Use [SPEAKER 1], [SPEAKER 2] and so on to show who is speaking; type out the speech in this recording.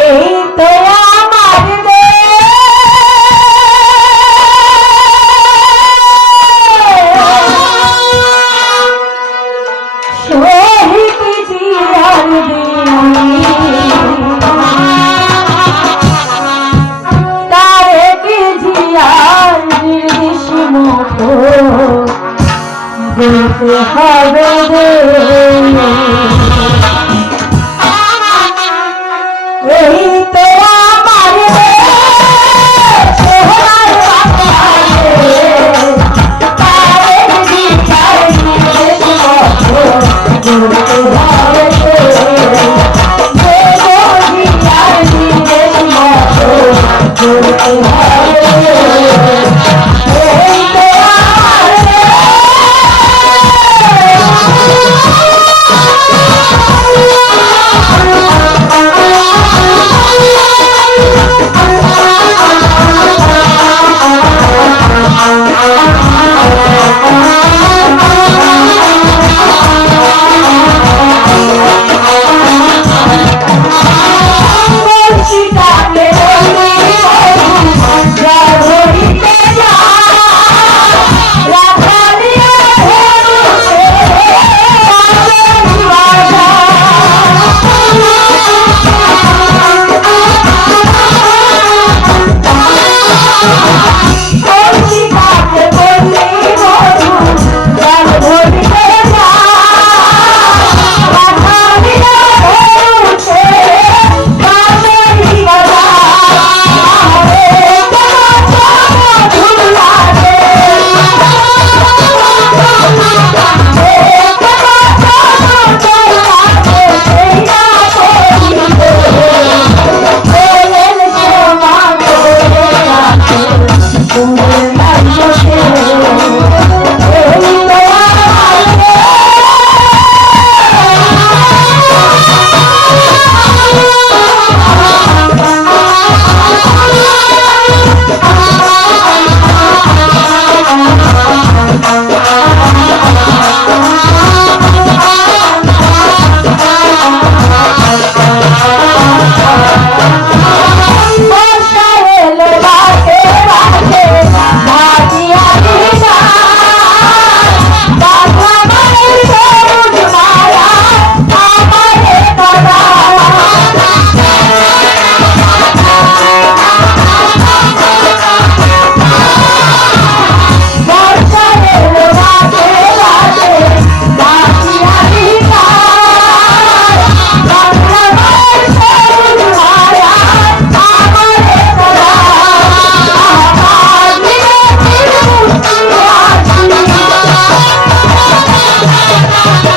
[SPEAKER 1] এই রে Bye.